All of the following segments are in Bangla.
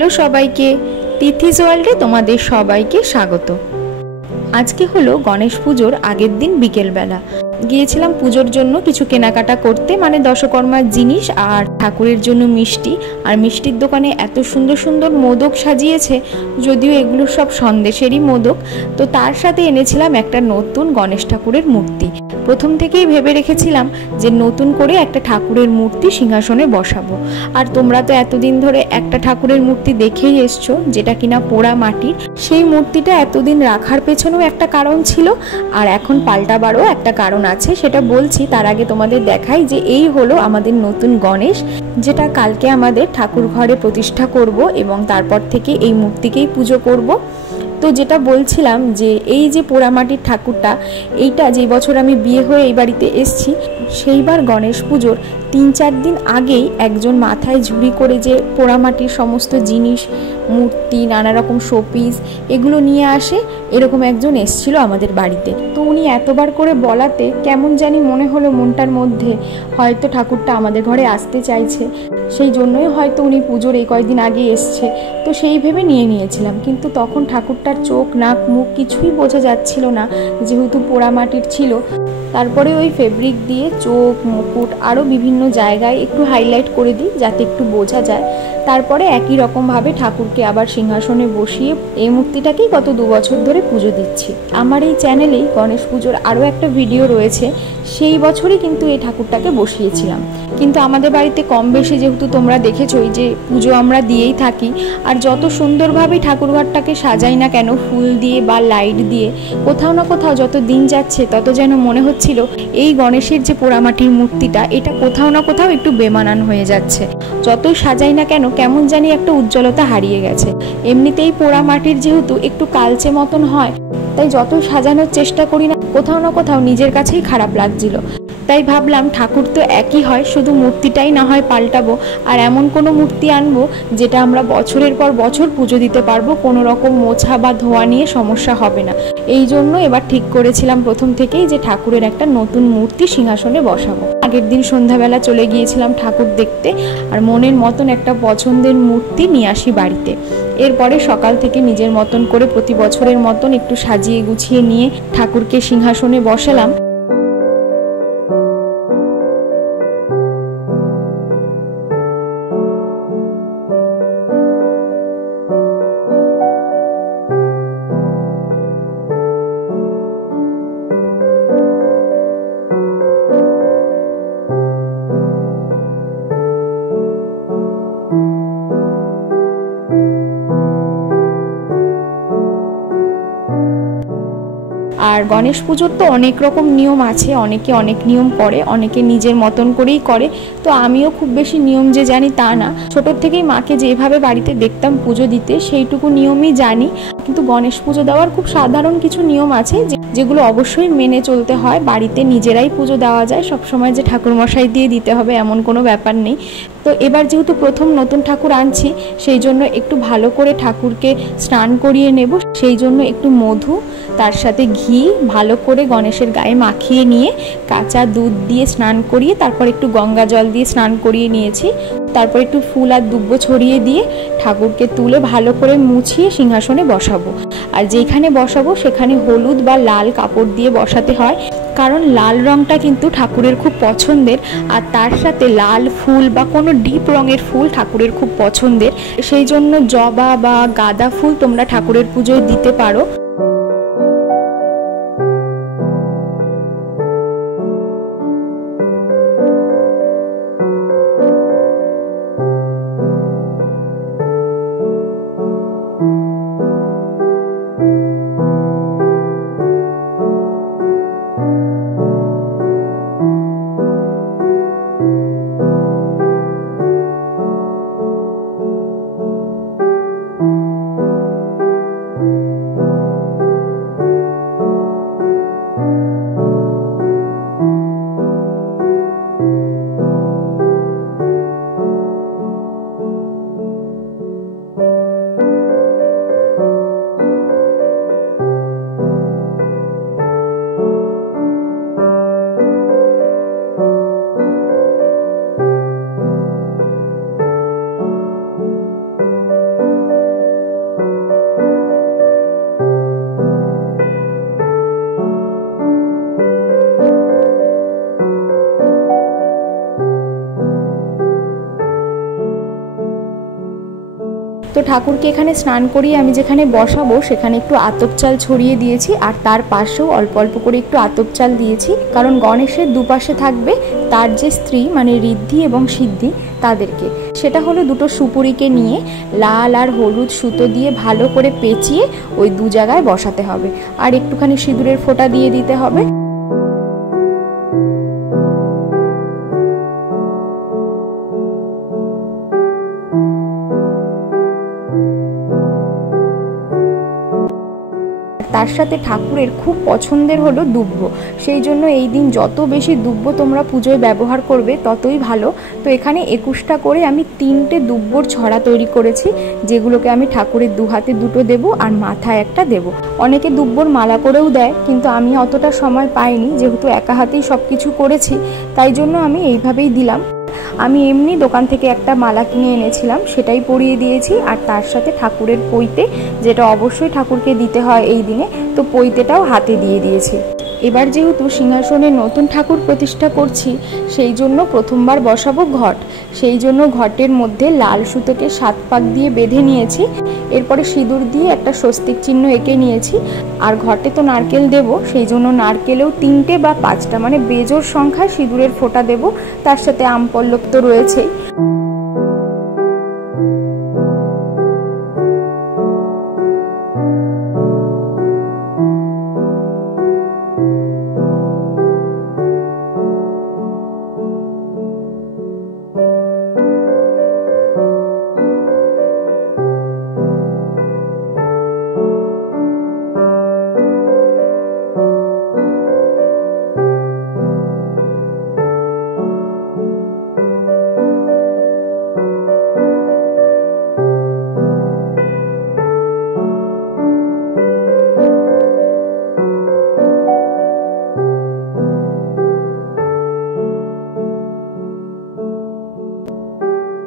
হ্যালো সবাইকে, তিথিস ওয়ার্ল্ডে তোমাদের সবাইকে স্বাগত। আজকে হলো গণেশ পুজোর আগের দিন বিকেলবেলা। গিয়েছিলাম পুজোর জন্য কিছু কেনাকাটা করতে, মানে দশকর্মার জিনিস আর ঠাকুরের জন্য মিষ্টি। আর মিষ্টির দোকানে এত সুন্দর সুন্দর মোদক সাজিয়েছে, যদিও এগুলো সব সন্দেশেরই মোদক। তো তার সাথে এনেছিলাম একটা নতুন গণেশ ঠাকুরের মূর্তি। প্রথম থেকেই ভেবে রেখেছিলাম যে নতুন করে একটা ঠাকুরের মূর্তি সিংহাসনে বসাবো। আর তোমরা তো এতদিন ধরে একটা ঠাকুরের মূর্তি দেখেই এসছো, যেটা কিনা পোড়া মাটির। সেই মূর্তিটা এতদিন রাখার পেছনেও একটা কারণ ছিল, আর এখন পাল্টাবারও একটা কারণ আছে, সেটা বলছি। তার আগে তোমাদের দেখাই যে এই হলো আমাদের নতুন গণেশ, যেটা কালকে আমাদের ঠাকুর ঘরে প্রতিষ্ঠা করব এবং তারপর থেকে এই মূর্তিকেই পুজো করব। তো যেটা বলছিলাম যে এই যে পোড়ামাটির ঠাকুরটা, এইটা যে বছর আমি বিয়ে হয়ে এই বাড়িতে এসছি, সেইবার গণেশ পুজোর 3-4 দিন আগেই একজন মাথায় ঝুড়ি করে যে পোড়ামাটির সমস্ত জিনিস, মূর্তি, নানা রকম শোপিস এগুলো নিয়ে আসে, এরকম একজন এসছিল আমাদের বাড়িতে। তো উনি এতবার করে বলাতে কেমন জানি মনে হলো মনটার মধ্যে, হয়তো ঠাকুরটা আমাদের ঘরে আসতে চাইছে, সেই জন্যই হয়তো উনি পুজোর এই কয়েকদিন আগে এসছে। তো সেই ভেবে নিয়ে নিয়েছিলাম, কিন্তু তখন ঠাকুরটার চোখ, নাক, মুখ কিছুই বোঝা যাচ্ছিল না, যেহেতু পোড়ামাটির ছিল। তারপরে ওই ফেব্রিক দিয়ে চোখ, মুকুট আরও বিভিন্ন জায়গায় একটু হাইলাইট করে দিই যাতে একটু বোঝা যায়। তারপরে একই রকমভাবে ঠাকুরকে আবার সিংহাসনে বসিয়ে এই মূর্তিটাকেই গত 2 বছর ধরে পুজো দিচ্ছি। আমার এই চ্যানেলেই গণেশ পুজোর আরও একটা ভিডিও রয়েছে, সেই বছরই কিন্তু এই ঠাকুরটাকে বসিয়েছিলাম। কিন্তু আমাদের বাড়িতে কম বেশি যেহেতু তোমরা দেখেছোই যে পুজো আমরা দিয়েই থাকি, আর যত সুন্দরভাবে ঠাকুরঘরটাকে সাজাই না কেন ফুল দিয়ে বা লাইট দিয়ে, কোথাও না কোথাও যত দিন যাচ্ছে তত যেন মনে হচ্ছিল এই গণেশের যে পোড়ামাটির মূর্তিটা, এটা কোথাও না কোথাও একটু বেমানান হয়ে যাচ্ছে। যতই সাজাই না কেন কেমন জানি একটা উজ্জ্বলতা হারিয়ে গেছে। এমনিতেই পোড়ামাটির যেহেতু একটু কালচে মতন হয়, তাই যতই সাজানোর চেষ্টা করি না, কোথাও না কোথাও নিজের কাছেই খারাপ লাগছিল। তাই ভাবলাম ঠাকুর তো একই হয়, শুধু মূর্তিটাই না হয় পাল্টাবো, আর এমন কোনো মূর্তি আনবো যেটা আমরা বছরের পর বছর পুজো দিতে পারবো, কোনো রকম মোছা বা ধোয়া নিয়ে সমস্যা হবে না। এই জন্য এবার ঠিক করেছিলাম প্রথম থেকেই যে ঠাকুরের একটা নতুন মূর্তি সিংহাসনে বসাবো। আগের দিন সন্ধ্যাবেলা চলে গিয়েছিলাম ঠাকুর দেখতে, আর মনের মতন একটা পছন্দের মূর্তি নিয়ে আসি বাড়িতে। এরপরে সকাল থেকে নিজের মতন করে প্রতি বছরের মতন একটু সাজিয়ে গুছিয়ে নিয়ে ঠাকুরকে সিংহাসনে বসালাম। আর গণেশ পুজোর তো অনেক রকম নিয়ম আছে, অনেকে অনেক নিয়ম করে, অনেকে নিজের মতন করেই করে। তো আমিও খুব বেশি নিয়ম যে জানি তা না, ছোটোর থেকেই মাকে যেভাবে বাড়িতে দেখতাম পুজো দিতে সেইটুকু নিয়মই জানি। কিন্তু গণেশ পুজো দেওয়ার খুব সাধারণ কিছু নিয়ম আছে যেগুলো অবশ্যই মেনে চলতে হয়। বাড়িতে নিজেরাই পুজো দেওয়া যায়, সবসময় যে ঠাকুরমশাই দিয়ে দিতে হবে এমন কোনো ব্যাপার নেই। তো এবার যেহেতু প্রথম নতুন ঠাকুর আনছি, সেই জন্য একটু ভালো করে ঠাকুরকে স্নান করিয়ে নেব। সেই জন্য একটু মধু, তার সাথে ঘি ভালো করে গণেশের গায়ে মাখিয়ে নিয়ে কাঁচা দুধ দিয়ে স্নান করিয়ে, তারপর একটু গঙ্গা জল দিয়ে স্নান করিয়ে নিয়েছি। তারপর একটু ফুল আর দুব্বো ছড়িয়ে দিয়ে ঠাকুরকে তুলে ভালো করে মুছিয়ে সিংহাসনে বসাবো। আর যেখানে বসাবো সেখানে হলুদ বা লাল কাপড় দিয়ে বসাতে হয়, কারণ লাল রঙটা কিন্তু ঠাকুরের খুব পছন্দের। আর তার সাথে লাল ফুল বা কোনো ডিপ রঙের ফুল ঠাকুরের খুব পছন্দের, সেই জন্য জবা বা গাঁদা ফুল তোমরা ঠাকুরের পুজোয় দিতে পারো। ঠাকুরকে এখানে স্নান করিয়ে আমি যেখানে বসাবো সেখানে একটু আতপ চাল ছড়িয়ে দিয়েছি, আর তার পাশেও অল্প অল্প করে একটু আতপ চাল দিয়েছি, কারণ গণেশের দুপাশে থাকবে তার যে স্ত্রী মানে ঋদ্ধি এবং সিদ্ধি তাদেরকে। সেটা হলো দুটো সুপুরিকে নিয়ে লাল আর হলুদ সুতো দিয়ে ভালো করে পেঁচিয়ে ওই দু জায়গায় বসাতে হবে, আর একটুখানি সিঁদুরের ফোঁটা দিয়ে দিতে হবে। তার সাথে ঠাকুরের খুব পছন্দের হলো দুব্ব, সেই জন্য এই দিন যত বেশি দুব্ব তোমরা পুজোয় ব্যবহার করবে ততই ভালো। তো এখানে 21টা করে আমি 3টে দুব্বর ছড়া তৈরি করেছি, যেগুলোকে আমি ঠাকুরের দু হাতে দুটো দেব আর মাথায় একটা দেব। অনেকে দুব্বর মালা করেও দেয়, কিন্তু আমি অতটা সময় পাইনি, যেহেতু একা হাতেই সব কিছু করেছি, তাই জন্য আমি এইভাবেই দিলাম। আমি এমনি দোকান থেকে একটা মালা কিনে এনেছিলাম, সেটাই পরিয়ে দিয়েছি, আর তার সাথে ঠাকুরের পৈতে, যেটা অবশ্যই ঠাকুরকে দিতে হয় এই দিনে, তো পৈতেটাও হাতে দিয়ে দিয়েছি। এবার যেহেতু সিংহাসনে নতুন ঠাকুর প্রতিষ্ঠা করছি, সেই জন্য প্রথমবার বসাবো ঘট, সেই জন্য ঘটের মধ্যে লাল সুতোকে 7 পাক দিয়ে বেঁধে নিয়েছি। এরপরে সিঁদুর দিয়ে একটা স্বস্তিক চিহ্ন এঁকে নিয়েছি, আর ঘটে তো নারকেল দেব, সেই জন্য নারকেলেও 3টে বা 5টা মানে বেজোড় সংখ্যায় সিঁদুরের ফোঁটা দেব, তার সাথে আম পল্লব তো রয়েছেই।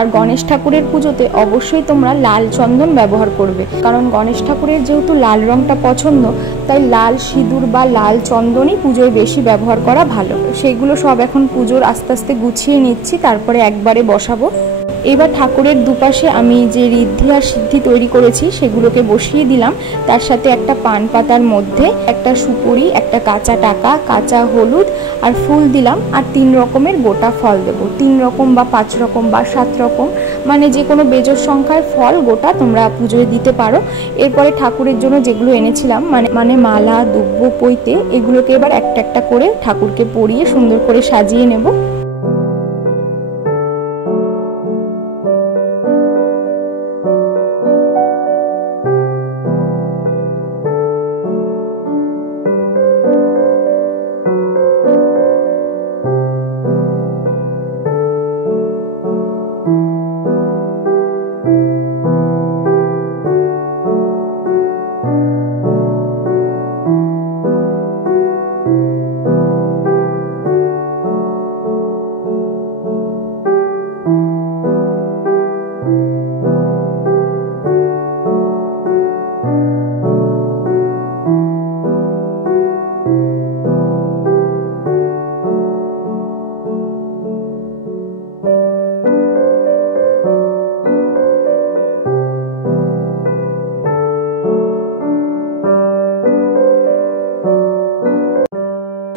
আর গণেশ ঠাকুরের পুজোতে অবশ্যই তোমরা লাল চন্দন ব্যবহার করবে, কারণ গণেশ ঠাকুরের যেহেতু লাল রংটা পছন্দ, তাই লাল সিঁদুর বা লাল চন্দনই পুজোয় বেশি ব্যবহার করা ভালো। সেইগুলো সব এখন পুজোর আস্তে আস্তে গুছিয়ে নিচ্ছি, তারপরে একবারে বসাবো। এবার ঠাকুরের দুপাশে আমি যে ঋদ্ধি আর সিদ্ধি তৈরি করেছি সেগুলোকে বসিয়ে দিলাম, তার সাথে একটা পান পাতার মধ্যে একটা সুপুরি, একটা কাঁচা টাকা, কাঁচা হলুদ আর ফুল দিলাম, আর 3 রকমের গোটা ফল দেব। 3 রকম বা 5 রকম বা 7 রকম, মানে যে কোনো বেজোড় সংখ্যার ফল গোটা তোমরা পুজোয় দিতে পারো। এরপরে ঠাকুরের জন্য যেগুলো এনেছিলাম মানে মালা, দুব্ব, পৈতে, এগুলোকে এবার একটা একটা করে ঠাকুরকে পরিয়ে সুন্দর করে সাজিয়ে নেব।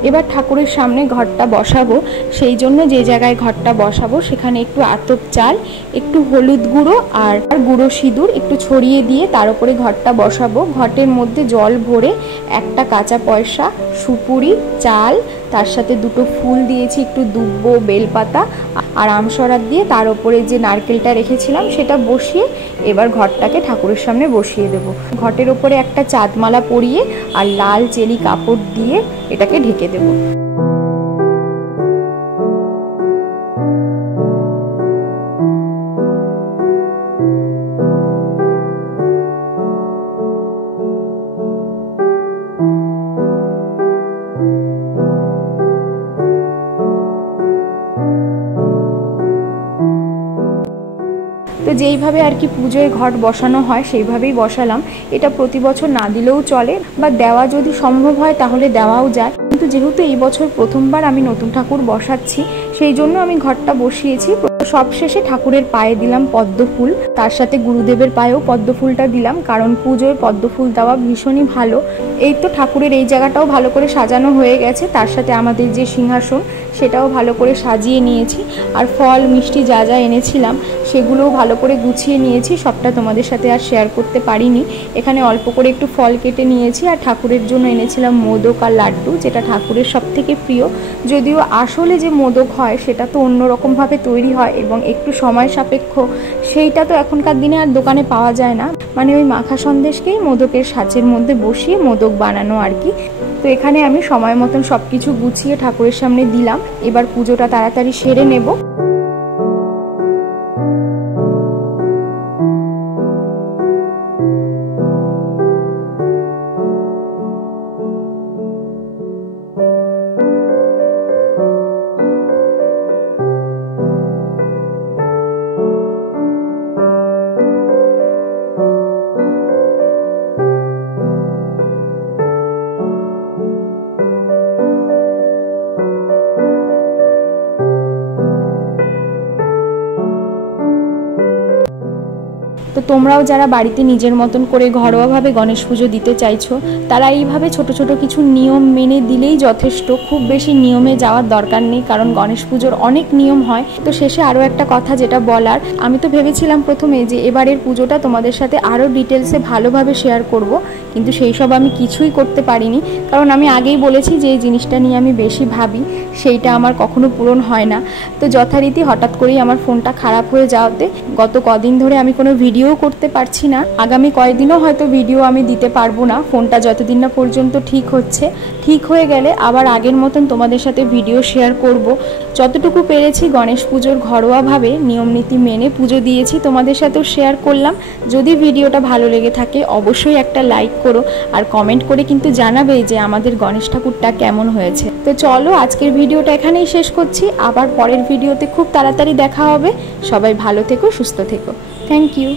এবার ঠাকুরের সামনে ঘটটা বসাবো, সেই জন্য যে জায়গায় ঘটটা বসাবো সেখানে একটু আতপ চাল, একটু হলুদ গুঁড়ো আর গুঁড়ো সিঁদুর একটু ছড়িয়ে দিয়ে তার উপরে ঘটটা বসাবো। ঘটের মধ্যে জল ভরে একটা কাঁচা পয়সা, সুপুরি, চাল, তার সাথে 2টো ফুল দিয়েছি, একটু দুব্ব, বেলপাতা আর আমসরাত দিয়ে তার উপরে যে নারকেলটা রেখেছিলাম সেটা বসিয়ে এবার ঘটটাকে ঠাকুরের সামনে বসিয়ে দেব। ঘটের ওপরে একটা চাঁদমালা পরিয়ে আর লাল চেলি কাপড় দিয়ে এটাকে ঢেকে দেব। তো যেইভাবে আর কি পুজোয় ঘট বসানো হয় সেইভাবেই বসালাম। এটা প্রতি বছর না দিলেও চলে, বা দেওয়া যদি সম্ভব হয় তাহলে দেওয়াও যায়, কিন্তু যেহেতু এই বছর প্রথমবার আমি নতুন ঠাকুর বসাচ্ছি সেই জন্য আমি ঘটটা বসিয়েছি। সবশেষে ঠাকুরের পায়ে দিলাম পদ্ম ফুল, তার সাথে গুরুদেবের পায়েও পদ্ম ফুলটা দিলাম, কারণ পুজোয় পদ্ম ফুল দেওয়া ভীষণই ভালো। এই তো ঠাকুরের এই জায়গাটাও ভালো করে সাজানো হয়ে গেছে, তার সাথে আমাদের যে সিংহাসন সেটাও ভালো করে সাজিয়ে নিয়েছি। আর ফল মিষ্টি যা যা এনেছিলাম সেগুলোও ভালো করে গুছিয়ে নিয়েছি, সবটা তোমাদের সাথে আর শেয়ার করতে পারিনি। এখানে অল্প করে একটু ফল কেটে নিয়েছি, আর ঠাকুরের জন্য এনেছিলাম মোদক আর লাড্ডু, যেটা ঠাকুরের সব থেকে প্রিয়। যদিও আসলে যে মোদক হয় সেটা তো অন্যরকমভাবে তৈরি হয় এবং একটু সময় সাপেক্ষ, সেইটা তো এখনকার দিনে আর দোকানে পাওয়া যায় না। মানে ওই মাখা সন্দেশকেই মোদকের সাঁচের মধ্যে বসিয়ে মোদক বানানো আর কি। তো এখানে আমি সময় মতন সব কিছু গুছিয়ে ঠাকুরের সামনে দিলাম। এবার পুজোটা তাড়াতাড়ি সেরে নেব। তো তোমরাও যারা বাড়িতে নিজের মতন করে ঘরোয়াভাবে গণেশ পুজো দিতে চাইছো, তারা এইভাবে ছোট ছোট কিছু নিয়ম মেনে দিলেই যথেষ্ট। খুব বেশি নিয়মে যাওয়ার দরকার নেই, কারণ গণেশ পুজোর অনেক নিয়ম হয়। তো শেষে আরও একটা কথা যেটা বলার, আমি তো ভেবেছিলাম প্রথমে যে এবারের পুজোটা তোমাদের সাথে আরও ডিটেলসে ভালোভাবে শেয়ার করব, কিন্তু সেই সব আমি কিছুই করতে পারিনি, কারণ আমি আগেই বলেছি যে এই জিনিসটা নিয়ে আমি বেশি ভাবি, সেইটা আমার কখনো পূরণ হয় না। তো যথারীতি হঠাৎ করেই আমার ফোনটা খারাপ হয়ে যাওয়াতে গত কদিন ধরে আমি কোনো ভিডিও করতে পারছি না। আগামী কয়েকদিনও হয়তো ভিডিও আমি দিতে পারবো না, ফোনটা যতদিন না পর্যন্ত ঠিক হচ্ছে। ঠিক হয়ে গেলে আবার আগের মতন তোমাদের সাথে ভিডিও শেয়ার করব। যতটুকু পেরেছি গণেশ পুজোর ঘরোয়াভাবে নিয়মনীতি মেনে পুজো দিয়েছি, তোমাদের সাথেও শেয়ার করলাম। যদি ভিডিওটা ভালো লেগে থাকে অবশ্যই একটা লাইক করো, আর কমেন্ট করে কিন্তু জানাবে যে আমাদের গণেশ ঠাকুরটা কেমন হয়েছে। তো চলো আজকের ভিডিওটা এখানেই শেষ করছি, আবার পরের ভিডিওতে খুব তাড়াতাড়ি দেখা হবে। সবাই ভালো থেকো, সুস্থ থেকো। Thank you.